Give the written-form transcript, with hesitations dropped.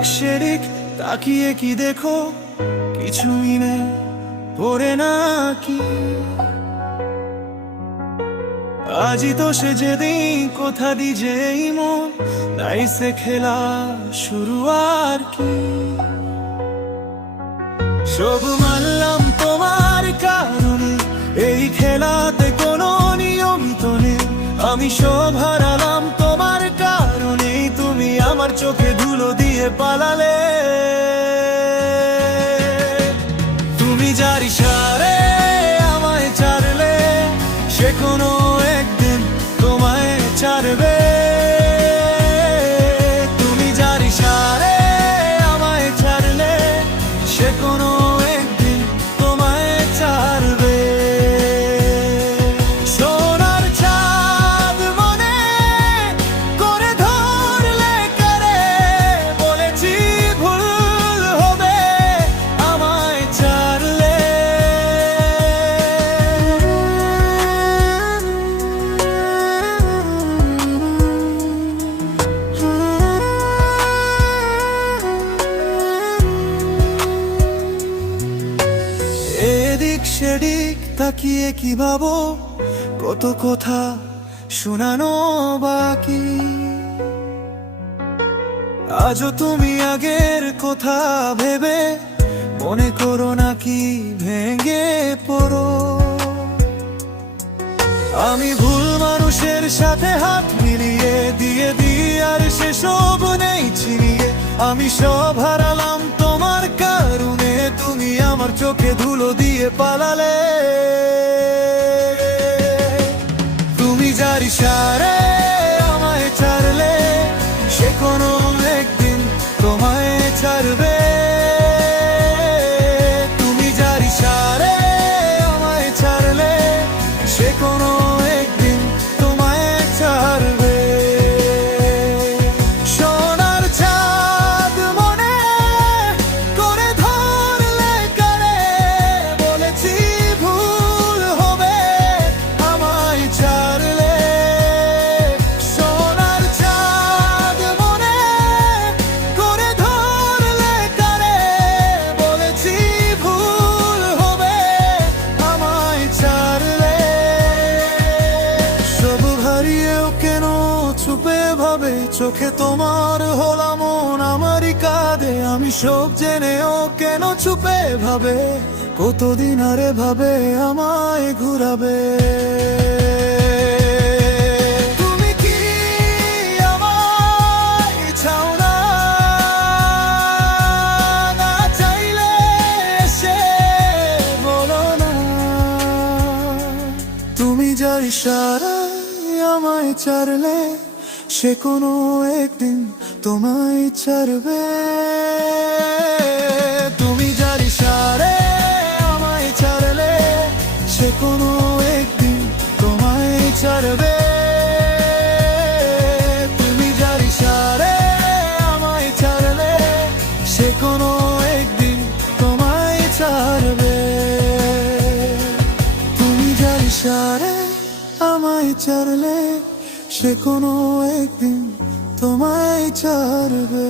এদিক সেদিক তাকিয়ে কি দেখো, কিছুই নেই পড়ে নাকি। আজই তো সে যেদিন কোথা দি যেই মন নাই সে খেলা শুরু আর কি। সব মানলাম তোমার কারণে, এই খেলাতে কোনো নিয়ম তো নেই। আমি সব হারালাম তোমার কারণে, তুমি আমার চোখে ধুলো দিয়ে পালালে। তুমি যার ইশারে আমায় ছাড়লে, সে কোনো একদিন তোমায় ছাড়বে। তুমি যার ইশারে আমায় ছাড়লে, সে কোনো একদিন তোমায় ছাড়বে। সোনার চাঁদ মনে করে ধরলে কারে, বলেছি ভুল হবে আমায় ছাড়লে। এদিক সেদিক তাকিয়ে কি ভাবো, কত কথা শোনানো বাকি। আজও তুমি আগের কথা ভেবে মনে করো নাকি ভেঙে পড়ো। আমি ভুল মানুষের সাথে হাত মিলিয়ে দিয়ে আর সেসব নেই ছিনিয়ে। আমি সব হারালাম তোমার কারণে, তুমি আমার চোখে ধুলো দিয়ে পালালে। তুমি যার ইশারে আমায় ছাড়লে, সে কোনো একদিন তোমায় ছাড়বে। তুমি যার ইশারে আমায় ছাড়লে, সে কোনো একদিন তোমায় ছাড়বে। সোনার চাঁদ মনে করে ধরলে কারে, বলেছি ভুল হবে আমায় ছাড়লে। সোনার চাঁদ মনে করে ধরলে কারে, বলেছি ভুল হবে আমায় ছাড়লে। সব হারিয়েও কেন চুপে ভাবে, চোখে তোমার হলাম মন আমারই কাঁদে। আমি সব জেনেও কেন চুপে ভাবে, কতদিন আরে ভাবে আমায় ঘুরাবে। তুমি কি আমায় চাও না? না চাইলে এসে বলো না। তুমি যার ইশারায় আমায় ছাড়লে, সে কোনো একদিন তোমায় ছাড়বে। তুমি যার ইশারে আমায় ছাড়লে, সে কোনো একদিন তোমায় ছাড়বে। তুমি যার ইশারে আমায় ছাড়লে, সে কোনো একদিন তোমায় ছাড়বে। তুমি যার ইশারে আমায় ছাড়লে, সে কোনো একদিন তোমায় ছাড়বে।